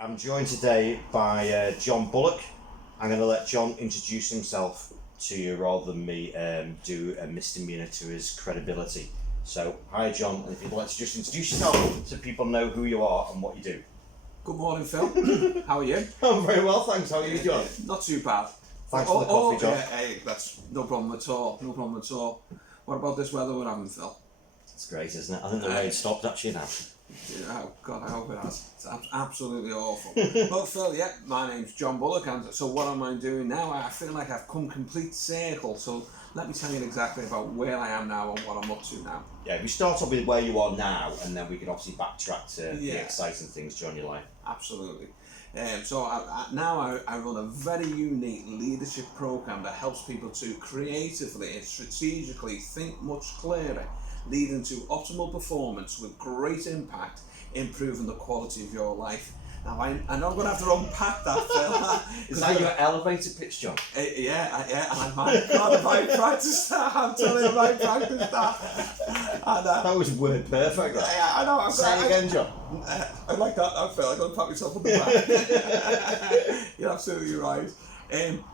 I'm joined today by John Bullock. I'm going to let John introduce himself to you rather than me do a misdemeanor to his credibility. So, hi John, and if you'd like to just introduce yourself so people know who you are and what you do. Good morning, Phil. How are you? I'm very well, thanks. How are you, John? Not too bad. Thanks for the coffee, John. Yeah, hey, that's no problem at all. No problem at all. What about this weather we're having, Phil? It's great, isn't it? I think the rain stopped actually now. Oh God, I hope it has. It's absolutely awful. But Phil, yeah, my name's John Bullock, and so what am I doing now? I feel like I've come complete circle. So let me tell you exactly about where I am now and what I'm up to now. Yeah, we start off with where you are now, and then we can obviously backtrack to the exciting things during your life. Absolutely. So now I run a very unique leadership program that helps people to creatively and strategically think much clearer, leading to optimal performance with great impact, improving the quality of your life. Now I know I'm going to have to unpack that, Phil. Is that your elevator pitch, John? Yeah, and my God, if I practice that, I'm telling you, if I practice that. And, that was word perfect. Yeah, I know. Say it again, John. I like that. I feel like I'm pat myself on the back. You're absolutely right.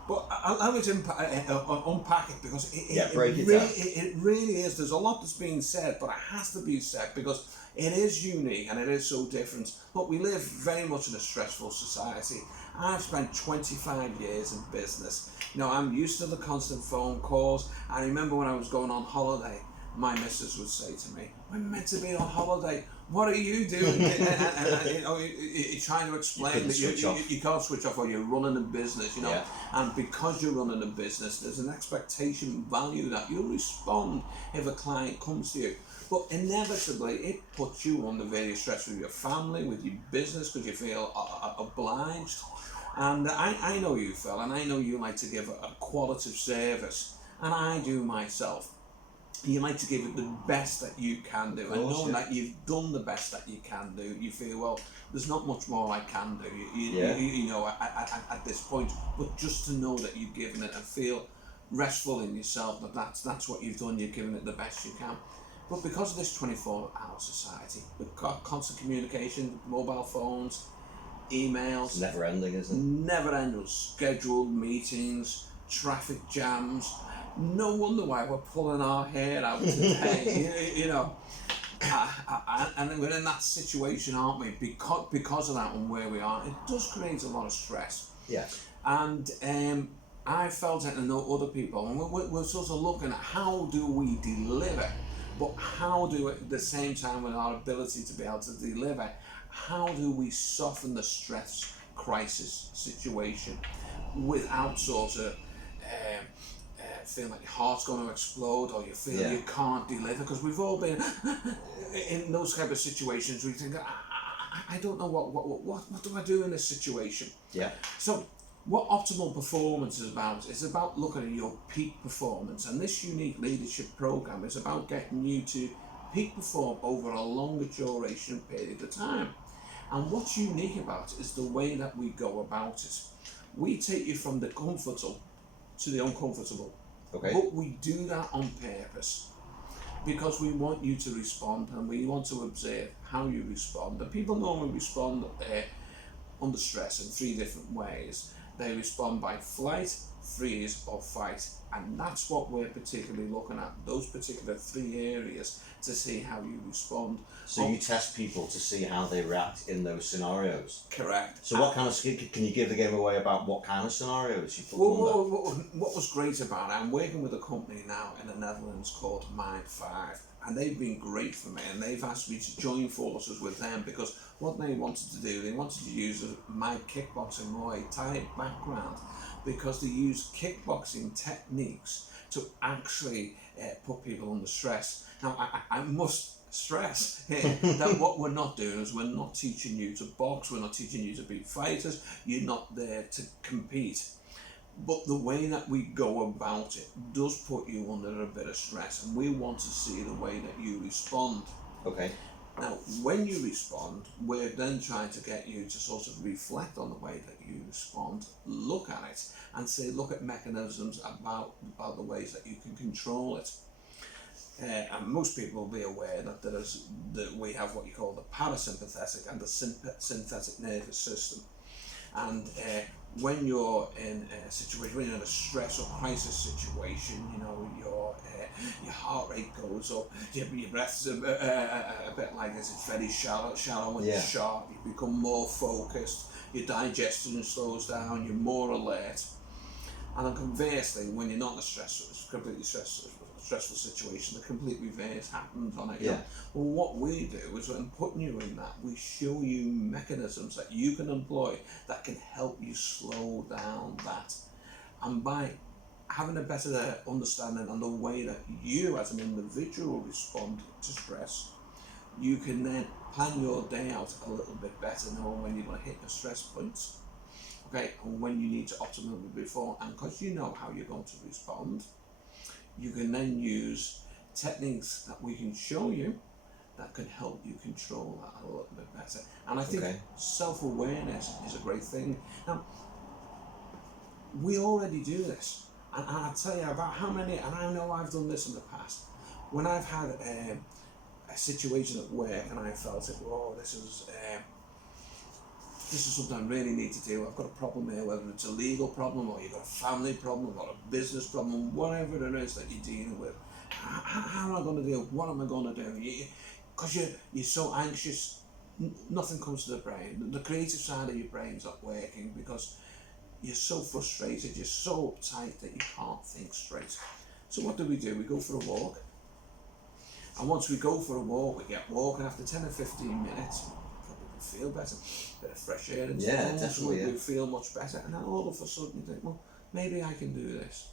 But I'll unpack it because it really is. There's a lot that's being said, but it has to be said because it is unique and it is so different. But we live very much in a stressful society. I've spent 25 years in business. You know, I'm used to the constant phone calls. I remember when I was going on holiday, my missus would say to me, "We're meant to be on holiday. What are you doing?" and you know, you're trying to explain that you can't switch off while you're running a business, you know. Yeah. And because you're running a business, there's an expectation value that you'll respond if a client comes to you. But inevitably, it puts you under various stress with your family, with your business, because you feel obliged. And I know you, Phil, and I know you like to give a qualitative service, and I do myself. You like to give it the best that you can do, and knowing that you've done the best that you can do, you feel, well, there's not much more I can do, you know, at this point. But just to know that you've given it and feel restful in yourself, that's what you've done, you've given it the best you can. But because of this 24-hour society, we've got constant communication, mobile phones, emails. It's never ending, isn't it? Never ending. Scheduled meetings, traffic jams. No wonder why we're pulling our hair out today, you know. And we're in that situation, aren't we? Because of that and where we are, it does create a lot of stress. Yes. And I felt it, and I know other people, and we're sort of looking at how do we deliver, but how do at the same time with our ability to be able to deliver, how do we soften the stress crisis situation without sort of feeling like your heart's going to explode, or you feel you can't deliver, because we've all been in those type of situations where you think, I don't know what do I do in this situation. Yeah. So what optimal performance is about looking at your peak performance, and this unique leadership program is about getting you to peak perform over a longer duration period of time. And what's unique about it is the way that we go about it. We take you from the comfortable to the uncomfortable. Okay. But we do that on purpose because we want you to respond, and we want to observe how you respond. And people normally respond under stress in 3 different ways. They respond by flight, freeze, or fight. And that's what we're particularly looking at, those particular 3 areas, to see how you respond. So you test people to see how they react in those scenarios? Correct. So what kind of, can you give the game away about what kind of scenarios you put what was great about it, I'm working with a company now in the Netherlands called Mind 5, and they've been great for me, and they've asked me to join forces with them because what they wanted to do, they wanted to use my kickboxing Muay Thai background, because they use kickboxing techniques to actually put people under stress. Now, I must stress that what we're not doing is we're not teaching you to box, we're not teaching you to be fighters, you're not there to compete. But the way that we go about it does put you under a bit of stress, and we want to see the way that you respond. Okay. Now, when you respond, we're then trying to get you to sort of reflect on the way that you respond, look at it, and say, look at mechanisms about the ways that you can control it. and most people will be aware that we have what you call the parasympathetic and the synthetic nervous system. And when you're in a situation, when you're in a stress or crisis situation, your heart rate goes up, your breath's a bit like this, it's very shallow and sharp, you become more focused, your digestion slows down, you're more alert. And then conversely, when you're not in a completely stressful situation, the complete reverse happens on it. Well, what we do is, when putting you in that, we show you mechanisms that you can employ that can help you slow down that. And by having a better understanding on the way that you as an individual respond to stress, you can then plan your day out a little bit better, knowing when you're going to hit your stress points, okay, and when you need to optimally before, and because you know how you're going to respond, you can then use techniques that we can show you that can help you control that a little bit better. And I think self-awareness is a great thing. Now, we already do this, and I'll tell you about how many, and I know I've done this in the past, when I've had a situation at work and I felt it, this is something I really need to do. I've got a problem here, whether it's a legal problem or you've got a family problem or a business problem, whatever it is that you're dealing with. How am I going to do it? What am I going to do? Because you're so anxious, nothing comes to the brain. The creative side of your brain's not working because you're so frustrated, you're so uptight that you can't think straight. So what do? We go for a walk. And once we go for a walk, we get walking after 10 or 15 minutes. Feel better, a bit of fresh air into we feel much better, and then all of a sudden you think, well, maybe I can do this,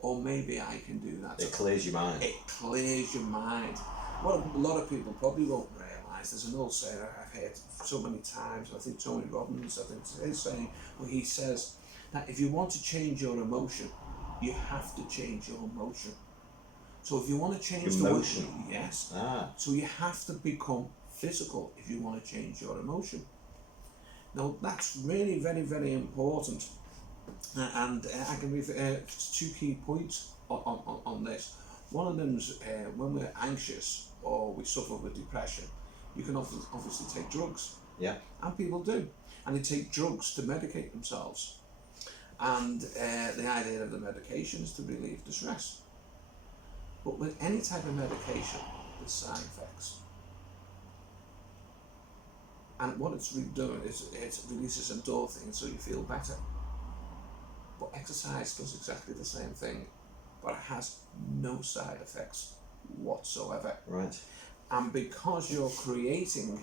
or maybe I can do that. It clears your mind. It clears your mind. What a lot of people probably won't realise, there's an old saying I've heard so many times, I think Tony Robbins, is saying, where he says that if you want to change your emotion, you have to change your emotion. So if you want to change emotion, so you have to become physical if you want to change your emotion. Now that's really very, very important, and I can refer two key points on this. One of them is when we're anxious or we suffer with depression, you can obviously take drugs, and people do, and they take drugs to medicate themselves, and the idea of the medication is to relieve the stress. But with any type of medication, there's side effects. And what it's really doing is it releases endorphins so you feel better. But exercise does exactly the same thing, but it has no side effects whatsoever. Right. And because you're creating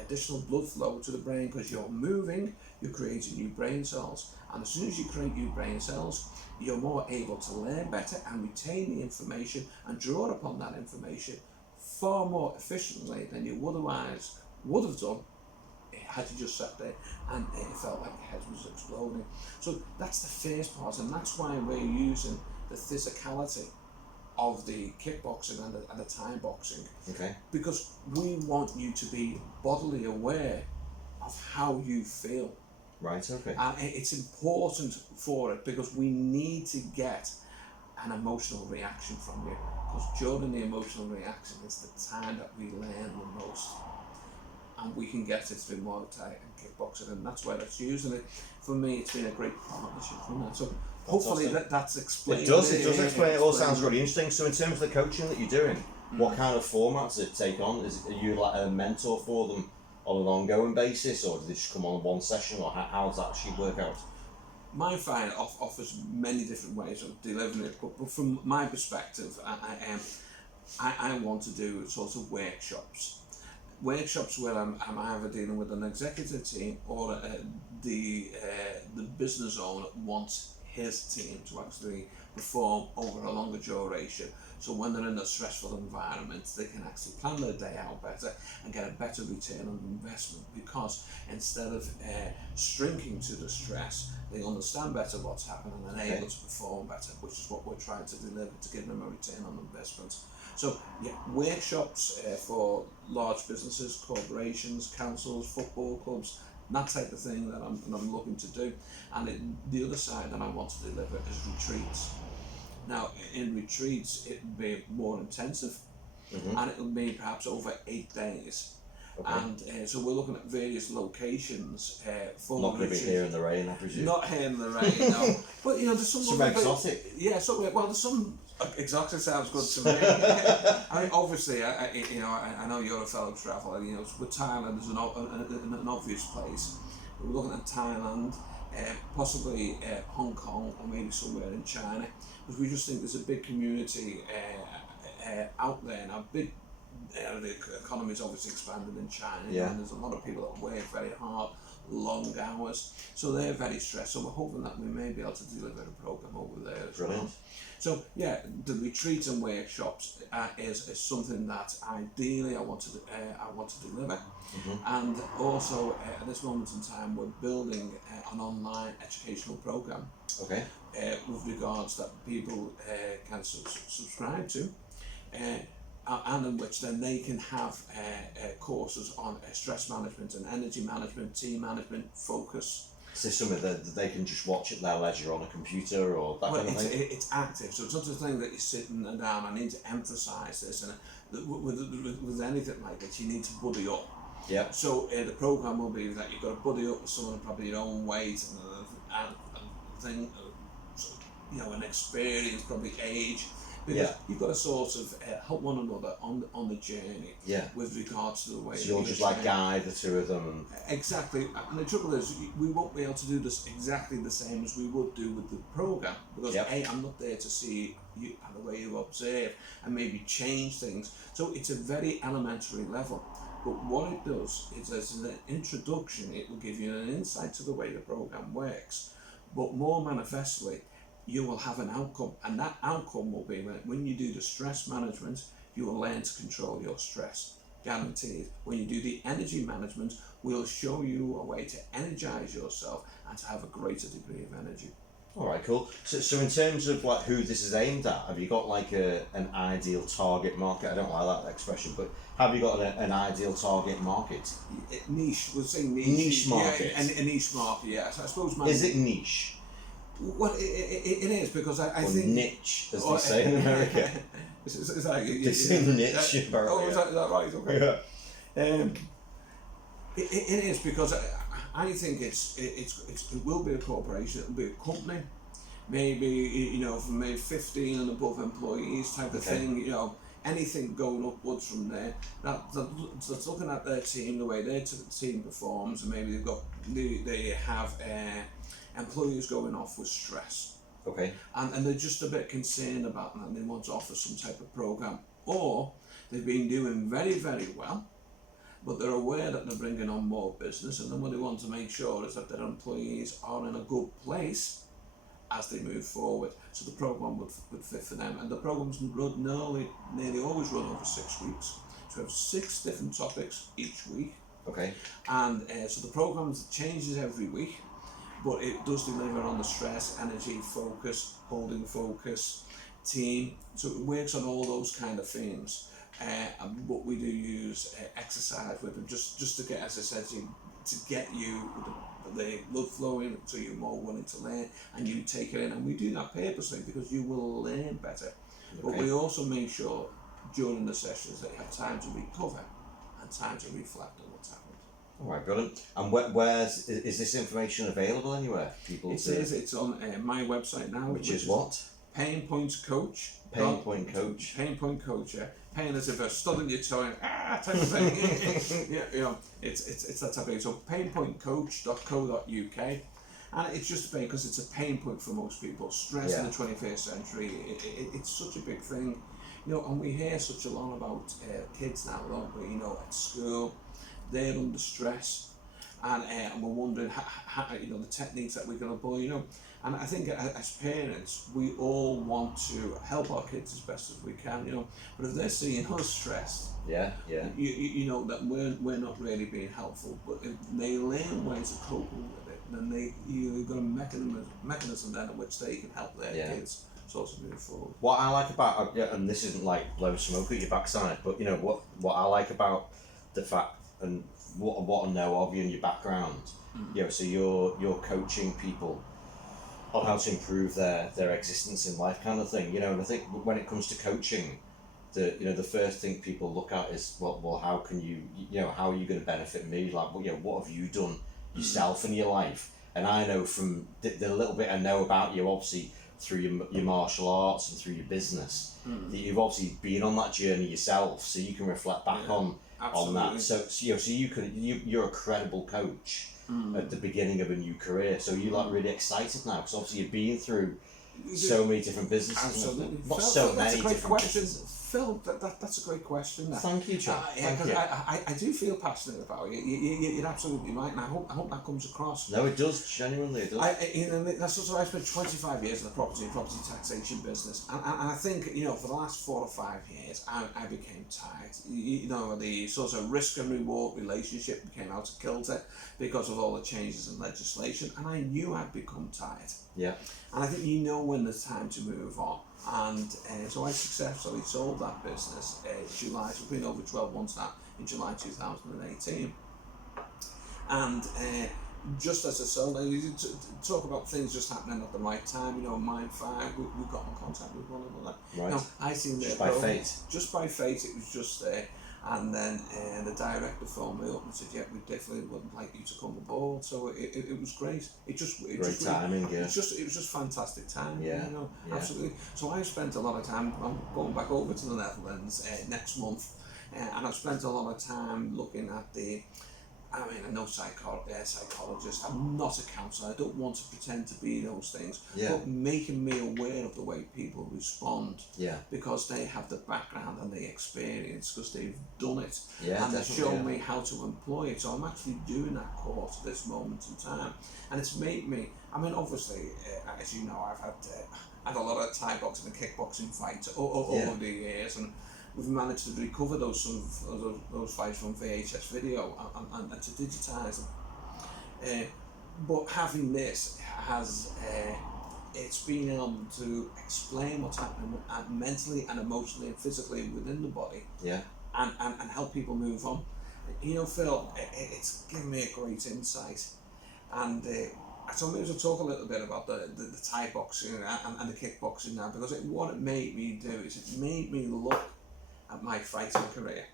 additional blood flow to the brain, because you're moving, you're creating new brain cells. And as soon as you create new brain cells, you're more able to learn better and retain the information and draw upon that information far more efficiently than you otherwise would have done had you just sat there and it felt like your head was exploding. So that's the first part, and that's why we're using the physicality of the kickboxing and the time boxing. Okay. Because we want you to be bodily aware of how you feel. Right, okay. And it's important for it because we need to get an emotional reaction from you. Because during the emotional reaction is the time that we learn the most. And we can get it through Muay Thai and kickboxing, and that's why that's used. And for me, it's been a great partnership from that. So hopefully that's explained. It does explain. It all sounds really interesting. So in terms of the coaching that you're doing, what kind of format does it take on? Are you like a mentor for them on an ongoing basis, or do they just come on one session, or how does that actually work out? My Fire offers many different ways of delivering it, but from my perspective, I want to do sort of workshops where I'm either dealing with an executive team or the business owner wants his team to actually perform over a longer duration. So when they're in a stressful environment, they can actually plan their day out better and get a better return on investment, because instead of shrinking to the stress, they understand better what's happening and are able to perform better, which is what we're trying to deliver to give them a return on investment. So yeah, workshops for large businesses, corporations, councils, football clubs, that type of thing that I'm looking to do. And the other side that I want to deliver is retreats. Now, in retreats, it will be more intensive, and it will be perhaps over 8 days. Okay. And so we're looking at various locations for not going to be here in the rain, I presume. Not here in the rain, no. But there's some exotic. Yeah, there's some exotic sounds good to me. I mean, obviously, I know you're a fellow traveller. With Thailand is an obvious place. We're looking at Thailand, possibly Hong Kong, or maybe somewhere in China, because we just think there's a big community out there now. The economy is obviously expanded in China, and there's a lot of people that work very hard, long hours, so they're very stressed. So we're hoping that we may be able to deliver a program over there as well. So the retreats and workshops is something that ideally I want to deliver, and also at this moment in time we're building an online educational program. Okay. With regards that people can subscribe to. And in which then they can have courses on stress management and energy management, team management, focus. Is this something that they can just watch at their leisure on a computer or that kind of thing? It's active, so it's not a thing that you're sitting down. I need to emphasise this, and with anything like this, you need to buddy up. Yeah. So the program will be that you've got to buddy up with someone probably your own weight and thing, an experience, probably age. Because you've got to sort of help one another on the journey with regards to the way. So you'll just guide the two of them. Exactly, and the trouble is we won't be able to do this exactly the same as we would do with the program, because I'm not there to see you and the way you observe and maybe change things. So it's a very elementary level. But what it does is, as an introduction, it will give you an insight to the way the program works. But more manifestly, you will have an outcome, and that outcome will be when you do the stress management, you will learn to control your stress, guaranteed. When you do the energy management, we'll show you a way to energize yourself and to have a greater degree of energy. All right, cool. So in terms of who this is aimed at, have you got an ideal target market? I don't like that expression, but have you got an ideal target market? Niche, we'll say niche. Niche market. Yeah, a niche market, yes. I suppose. Is it niche? Well, it is, because I think... niche, as they say in America. It's like... They say niche, apparently. Oh, is that right? Okay. Yeah. It is, because I think it will be a corporation, it will be a company, maybe, from maybe 15 and above employees type of thing, anything going upwards from there. That's looking at their team, the way their team performs, and maybe they have... employees going off with stress. Okay. And they're just a bit concerned about that, and they want to offer some type of program. Or they've been doing very, very well, but they're aware that they're bringing on more business, and then what they want to make sure is that their employees are in a good place as they move forward. So the program would fit for them. And the programs nearly always run over 6 weeks. So we have 6 different topics each week. Okay. And so the program changes every week, but it does deliver on the stress, energy, focus, holding focus, team. So it works on all those kind of themes. But we do use exercise with them, just to get, as I said, to get you the blood flowing, so you're more willing to learn and you take it in. And we do that purposely because you will learn better. Okay. But we also make sure during the sessions that you have time to recover and time to reflect on what's happened. All right, brilliant. And is this information available anywhere? It's on my website now. Which is what? PainPointCoach. PainPointCoach. PainPointCoach, yeah. Pain as if you're studying your toe, type of thing. Yeah, it's that type of thing. So PainPointCoach.co.uk. And it's just because it's a pain point for most people. Stress in the 21st century, it's such a big thing. And we hear such a lot about kids now, don't we? At school, they're under stress, and we're wondering how the techniques that we're going to employ. And I think as parents, we all want to help our kids as best as we can. But if they're seeing us stressed, that we're not really being helpful. But if they learn ways of coping with it, then you've got a mechanism then in which they can help their kids sort of move forward. What I like about and this isn't blowing smoke at your backside, but what I like about the fact and what I know of you and your background, so you're coaching people on how to improve their existence in life, kind of thing. And I think when it comes to coaching, the first thing people look at is well how can you how are you going to benefit me, like what have you done yourself in your life. And I know from the little bit I know about you, obviously through your martial arts and through your business, that you've obviously been on that journey yourself, so you can reflect back on that. So you're a credible coach at the beginning of a new career. So you're like really excited now, because obviously you've been through so many different businesses. Absolutely. Not Phil, so that's many a great different question. businesses. Phil, that's a great question. Thank you, John. Thank you. I do feel passionate about it. You're absolutely right, and I hope that comes across. No, it does. Genuinely, it does. That's what I spent 25 years in the property taxation business, and I think for the last 4 or 5 years, I became tired. The sort of risk and reward relationship became out of kilter because of all the changes in legislation, and I knew I'd become tired. Yeah. And I think when there's time to move on. And so I successfully sold that business July, so it's been over 12 months now, in July 2018. And just as I sold, talk about things just happening at the right time, Mind 5, we got in contact with one another. Right. I seen just by fate. Just by fate, it was just there. And then the director phoned me up and said, yeah, we definitely would like you to come aboard. So it was great. Great timing, yeah. It was just fantastic timing, yeah. Absolutely. So I've spent a lot of time, I'm going back over to the Netherlands next month, and I've spent a lot of time looking at I'm no psychologist, I'm not a counsellor, I don't want to pretend to be those things, but making me aware of the way people respond, because they have the background and the experience, because they've done it, and they've shown me how to employ it. So I'm actually doing that course at this moment in time, and it's made me, obviously, as you know, I've had a lot of Thai boxing and kickboxing fights over the years, and we've managed to recover those fights from VHS video and to digitise them. But having this has it's been able to explain what's happening mentally and emotionally and physically within the body, and help people move on. Phil, it's given me a great insight, and I told me to talk a little bit about the Thai boxing and the kickboxing now, because what it made me do is it made me look at my fighting career,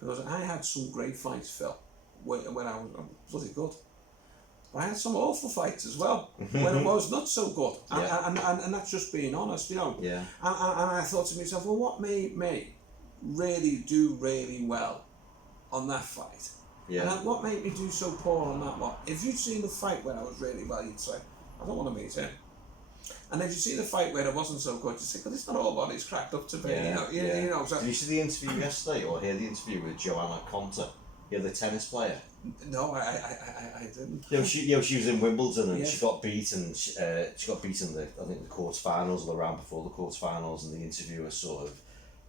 because I had some great fights, Phil, when I was bloody good, but I had some awful fights as well when I was not so good, and that's just being honest, And I thought to myself, well, what made me really do really well on that fight, and what made me do so poor on that one? If you'd seen the fight when I was really well, you'd say, I don't want to meet him. And if you see the fight where it wasn't so good, you say, well, it's not all what it's cracked up to be. So, did you see the interview yesterday, or hear the interview with Joanna Conta, the tennis player? No, I didn't. She was in Wimbledon, and she got beaten. She got beaten the quarterfinals, or the round before the quarterfinals, and the interviewer sort of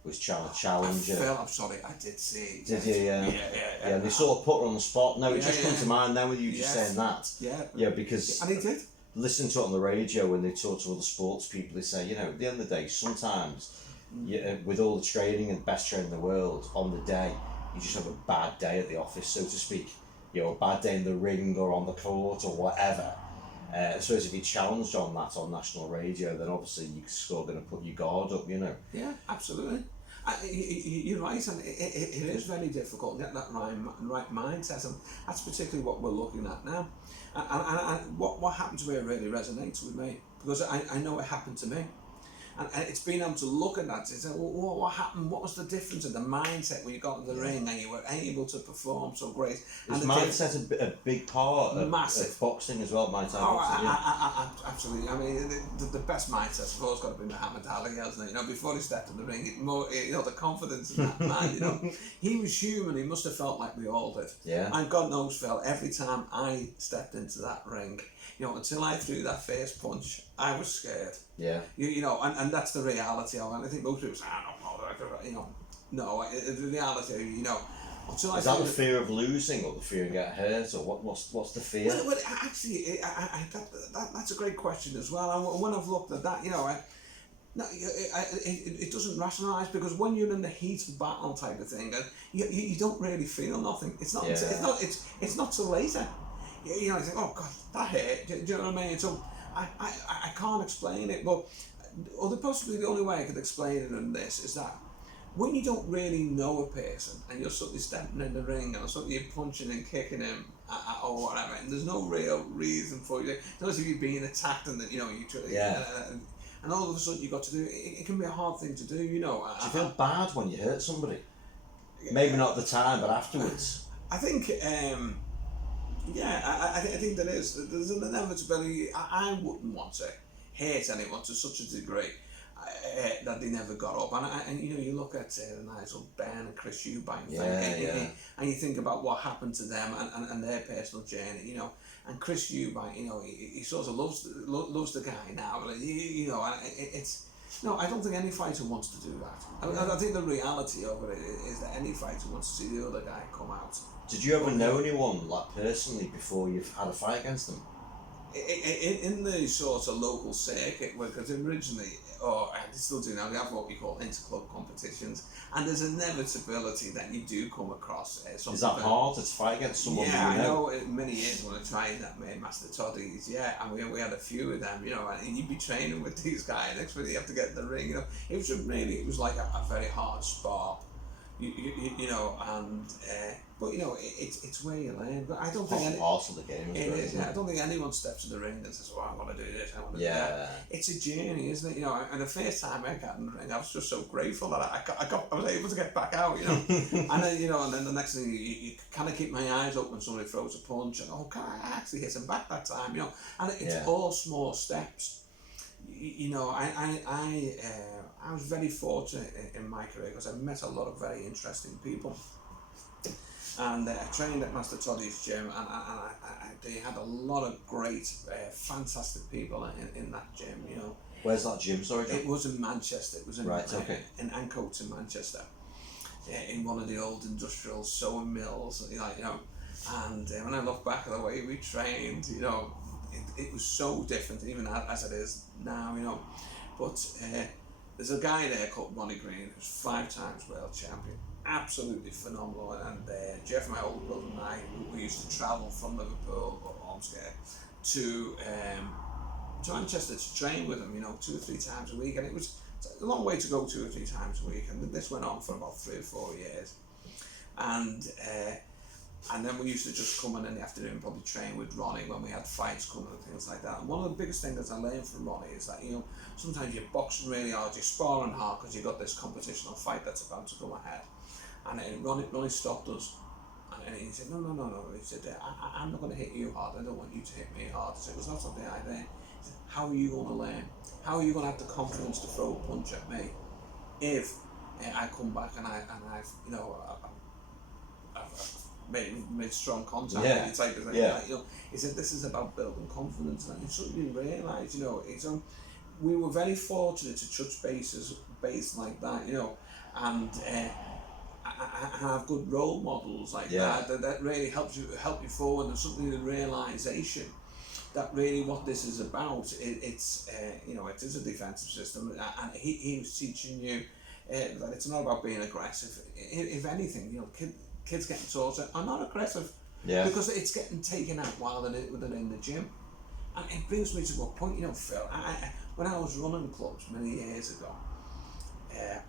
was trying to challenge her. I'm sorry, I did see. Did you? Yeah. And they sort of put her on the spot. No, it just comes to mind now with you just saying that. Yeah. Because. And he did. Listen to it on the radio when they talk to other sports people. They say, at the end of the day, sometimes with all the training and best training in the world, on the day you just have a bad day at the office, so to speak. A bad day in the ring or on the court or whatever. I suppose if you're challenged on that on national radio, then obviously you're still going to put your guard up, Yeah, absolutely. You're right, and it is very difficult to get that right mindset, and that's particularly what we're looking at now. And what happened to me really resonates with me, because I know it happened to me. And it's being able to look at that and say, well, what happened? What was the difference in the mindset when you got in the ring and you were able to perform so great? Is mindset a big part of boxing as well? Absolutely. The best mindset of course got to be Muhammad Ali, hasn't it? Before he stepped in the ring, the confidence in that man. He was human. He must have felt like we all did. Yeah. And God knows, Phil, every time I stepped into that ring, until I threw that first punch, I was scared. Yeah. And that's the reality of it. I think most people say, no, the reality, until I... Is that the fear of losing, or the fear of getting hurt, or what's the fear? Well, actually, that's a great question as well. And when I've looked at that, it doesn't rationalise, because when you're in the heat of battle type of thing, you don't really feel nothing. It's not till later. You think, oh God, that hurt. Do you know what I mean? So I can't explain it, but possibly the only way I could explain it in this is that when you don't really know a person and you're suddenly stepping in the ring and suddenly you're punching and kicking him or whatever, and there's no real reason for you. It's not as if you're being attacked and that, you know, and all of a sudden you got to do it. It can be a hard thing to do, you know. Do you feel bad when you hurt somebody? Maybe not at the time, but afterwards. I think, I think there is. There's an inevitability. I wouldn't want to hate anyone to such a degree that they never got up. And you know, you look at Nigel Benn and Chris Eubank, and you think about what happened to them and their personal journey, you know. And Chris Eubank, you know, he sort of loves the guy now, you know, and it's. No, I don't think any fighter wants to do that. I think the reality of it is that any fighter wants to see the other guy come out. Did you ever know anyone, like, personally, before you've had a fight against them? In the sort of local circuit, because originally, and they still do now, they have what we call inter-club competitions, and there's an inevitability that you do come across something. Is that hard to fight against someone? Yeah, I know. Many years when I tried that, Master Toddy's, and we had a few of them, you know, and you'd be training with these guys. Next minute you have to get in the ring, you know. It was like a very hard spar, you know, and. But you know, it's where you learn. But I don't think part of the game. I don't think anyone steps in the ring and says, "Well, I want to do this. I want to do that." It's a journey, isn't it? You know, and the first time I got in the ring, I was just so grateful that I was able to get back out. You know, and then and then the next thing you kind of keep my eyes open when somebody throws a punch, and can I actually hit him back that time? You know, and it's all small steps. You know, I was very fortunate in my career because I met a lot of very interesting people. And I trained at Master Toddy's gym, and they had a lot of great, fantastic people in that gym, you know. Where's that gym, sorry, John? It was in Manchester. It was in in Ancoats in Manchester, in one of the old industrial sewing mills, you know. And when I look back at the way we trained, you know, it was so different, even as it is now, you know. But there's a guy there called Ronnie Green, who's 5 times world champion. Absolutely phenomenal, and Jeff, my older brother, and I, we used to travel from Liverpool or Ormskirk to Manchester to train with him, you know, 2 or 3 times a week, and it was a long way to go 2 or 3 times a week, and this went on for about 3 or 4 years, and then we used to just come in the afternoon and probably train with Ronnie when we had fights coming and things like that. And one of the biggest things that I learned from Ronnie is that, you know, sometimes you're boxing really hard, you're sparring hard because you've got this competitional fight that's about to go ahead. And Ronnie stopped us, and he said, no. He said, I'm not going to hit you hard. I don't want you to hit me hard. He said, it's not something I learned. He said, how are you going to learn? How are you going to have the confidence to throw a punch at me if I come back and I've you know, I've made strong contact with you type of thing? You know, he said, this is about building confidence, and you suddenly realise, you know, we were very fortunate to touch base like that, you know, and. Have good role models like that really help you forward, and something the realization that really what this is about. It's you know, it is a defensive system, and he was teaching you that it's not about being aggressive. If anything, you know, kids getting taught are not aggressive because it's getting taken out while they're in the gym. And it brings me to a point, you know, Phil. When I was running clubs many years ago,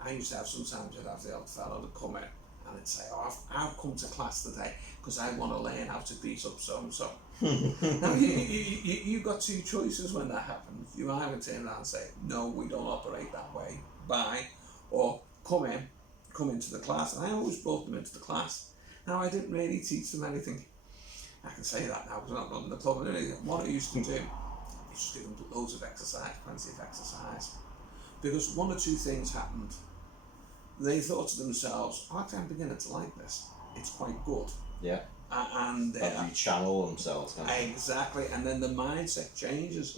I used to have sometimes I'd have the old fellow to come in and it'd say, I've come to class today because I want to learn how to beat up so and so. Now you got 2 choices when that happens. You either turn around and say, no, we don't operate that way, bye, or come into the class. And I always brought them into the class. Now I didn't really teach them anything. I can say that now because I'm not running the club. What I used to do, I used to give them loads of exercise, plenty of exercise. Because 1 or 2 things happened. They thought to themselves, I'm beginning to like this. It's quite good. Yeah. And rechannel themselves. Exactly. And then the mindset changes.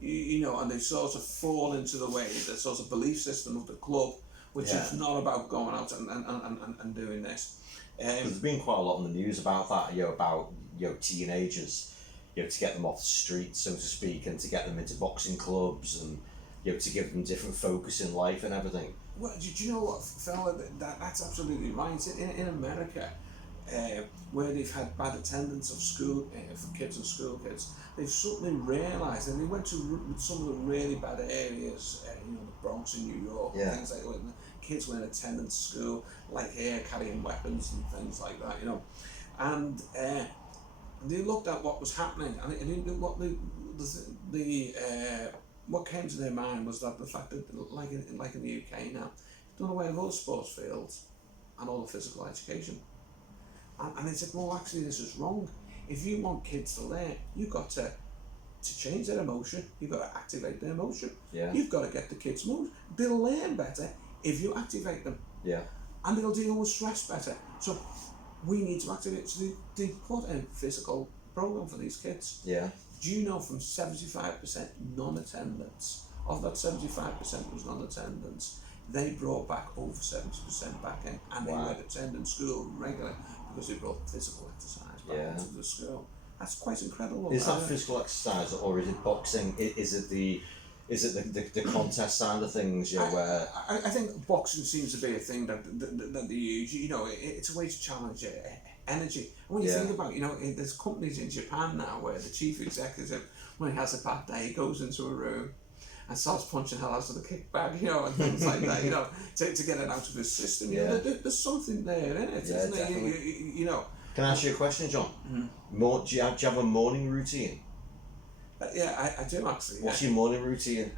You know, and they sort of fall into the way, the sort of belief system of the club, which is not about going out and doing this. There's been quite a lot in the news about that, you know, about, you know, teenagers, you know, to get them off the street, so to speak, and to get them into boxing clubs, and you know, to give them different focus in life and everything. Well, do you know what, fella? That's absolutely right. In America, where they've had bad attendance of school for kids and school kids, they've suddenly realised, and they went to some of the really bad areas, the Bronx in New York, and things like that. Kids weren't attending school, like here, carrying weapons and things like that, and they looked at what was happening, and what came to their mind was that the fact that, like in the UK now, done away with all the sports fields and all the physical education. And they said, well, actually, this is wrong. If you want kids to learn, you've got to change their emotion. You've got to activate their emotion. Yeah. You've got to get the kids moved. They'll learn better if you activate them. Yeah. And they'll deal with stress better. So we need to activate. So they put a physical program for these kids. Yeah. Do you know from 75% non-attendance, of that 75% was non-attendance, they brought back over 70% back in, and they were attending school regularly because they brought physical exercise back into the school. That's quite incredible. Is that physical exercise, or is it boxing? Is it the contest side of things? Where I think boxing seems to be a thing that they use. It's a way to challenge energy. And when you think about, there's companies in Japan now where the chief executive, when he has a bad day, he goes into a room and starts punching hell out of the kickback, and things like that, to get it out of his system. There's something there in it, isn't it? Can I ask you a question, John? Mm-hmm. Do you have a morning routine? I do actually. What's your morning routine?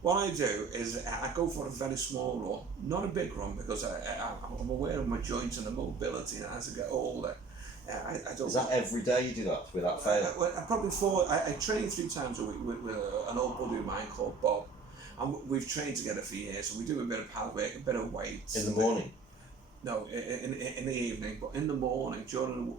What I do is I go for a very small run, not a big run, because I'm aware of my joints and the mobility, and as I get older, I don't. Is that every day you do that without fail? Probably I train 3 times a week with an old buddy of mine called Bob, and we've trained together for years. So we do a bit of pad work, a bit of weights. In the morning? No, in the evening, but in the morning during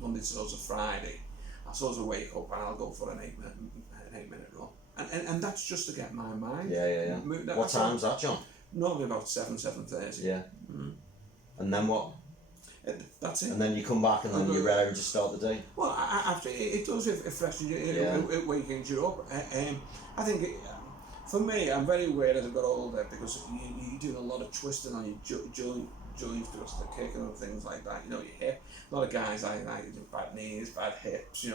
Monday to Friday, I sort of wake up and I'll go for an 8-minute run, and that's just to get my mind. Yeah. What time's that, John? Normally about 7:30. Yeah. And then what? That's it. And then you come back and then you're ready to start the day? Well, after it does, it freshens you, it wakens you up. I think, for me, I'm very aware as I got older, because you do a lot of twisting on your joints because of the kicking and things like that, your hip. A lot of guys like bad knees, bad hips,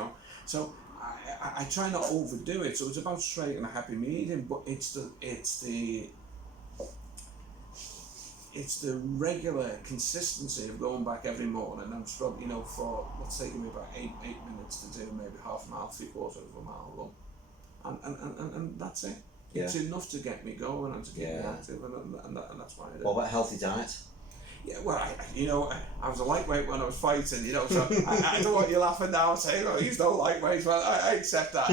So I try not to overdo it. So it's about striking a happy medium, but it's the regular consistency of going back every morning and struggling, for what's taking me about 8 minutes to do maybe half a mile, 3/4 of a mile run, and that's it. Yeah. It's enough to get me going and to keep me active, and that's why I do. What about healthy diet? Yeah, well, I was a lightweight when I was fighting, so I don't want you laughing now and saying, he's no lightweight, well, I accept that,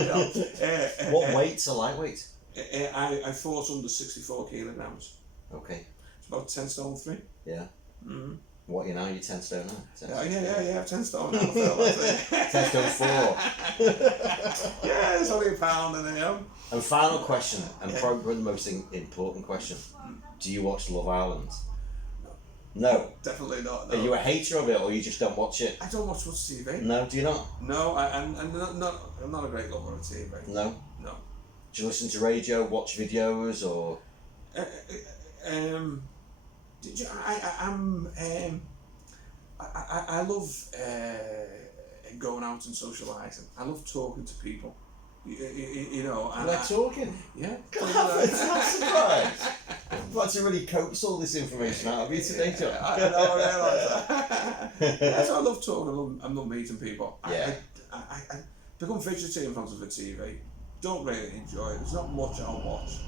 What weight's a lightweight? I fought under 64 kilograms. Okay. It's about 10 stone 3. Yeah. Mm-hmm. What are you now? You're 10 stone now? Yeah, 10 stone now. 10 stone 4. Yeah, it's only a pound and And final question, and probably the most important question. Do you watch Love Island? No. Definitely not. No. Are you a hater of it, or you just don't watch it? I don't watch TV. No, do you not? No, I'm not a great lover of TV. No? No. Do you listen to radio, watch videos, or...? I love going out and socialising. I love talking to people. And like talking? Yeah. God, that's a surprise. I'd like to really coax all this information out of you today, John. I know, I realise that. So I love talking, I love meeting people. Yeah. I become fidgety in front of the TV. Don't really enjoy it. There's not much I'll watch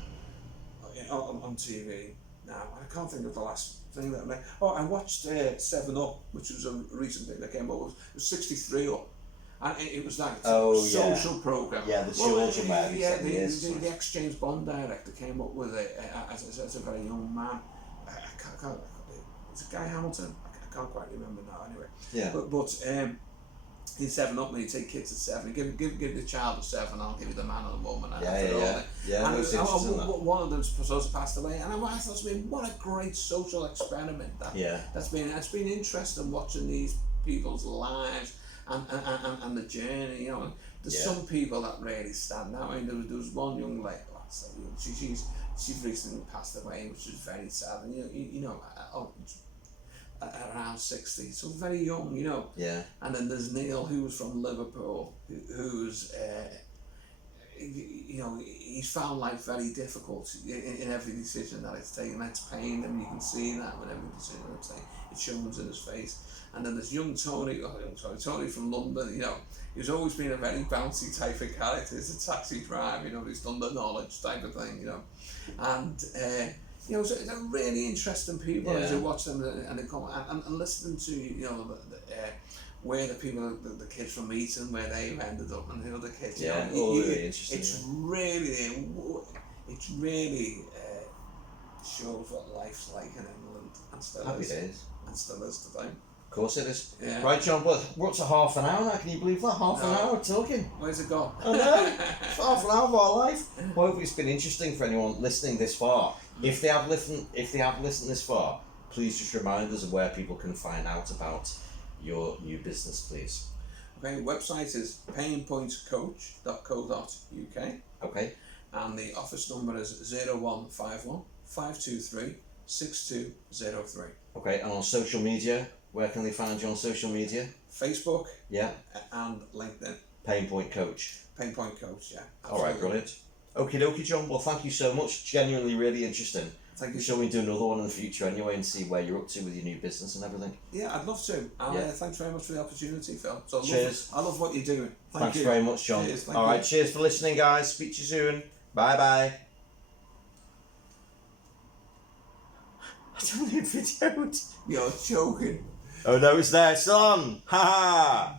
on TV now. I can't think of the last thing that I made. I watched 7 Up, which was a recent thing that came up. It was 63 Up. And it was that social program. Yeah, the children. The ex-James Bond director came up with it as a very young man. I can't. Was it Guy Hamilton? I can't quite remember now. Anyway. Yeah. But he's 7 Up, and he take kids at 7. Give the child a 7. I'll give you the man or the woman. Yeah. One of them supposed to pass away, and I thought to me, what a great social experiment that's been. It's been interesting watching these people's lives. And the journey, there's some people that really stand out. I mean, there was one young lady, she's recently passed away, which is very sad. And around 60, so very young, you know. Yeah. And then there's Neil, who's from Liverpool, who's you know, he's found life very difficult in every decision that it's taken. It's pain, and you can see that with every decision it's taken. It shows in his face. And then there's young Tony, Tony from London, you know, he's always been a very bouncy type of character. He's a taxi driver, you know, he's done the knowledge type of thing, you know. And, you know, they're really interesting people as you watch them and they come and listening to, you know, where the people, the kids from Eton, where they've ended up, and the other kids. Yeah, you know, really interesting. It's really shows what life's like in England, and still Happy is. days. And still is today. Of course it is. Yeah. Right, John, we're up to half an hour now. Can you believe that? Half an hour talking. Where's it gone? I know. It's half an hour of our life. Well, hopefully it's been interesting for anyone listening this far. If they have listened this far, please just remind us of where people can find out about your new business, please. Okay, website is PainPointCoach.co.uk. Okay. And the office number is 0151 523 6203. Okay, and on social media, where can they find you on social media? Facebook. Yeah. And LinkedIn. PainPointCoach. PainPointCoach, yeah. Absolutely. All right, brilliant. Okie dokie, John. Well, thank you so much. Genuinely really interesting. Thank you. Shall we do another one in the future anyway and see where you're up to with your new business and everything? Yeah, I'd love to. Thanks very much for the opportunity, Phil. So cheers. I love what you're doing. Thanks very much, John. Cheers, all right, cheers for listening, guys. Speak to you soon. Bye-bye. I don't know if it's out. You're joking. Oh no, it's there. It's on. Ha ha.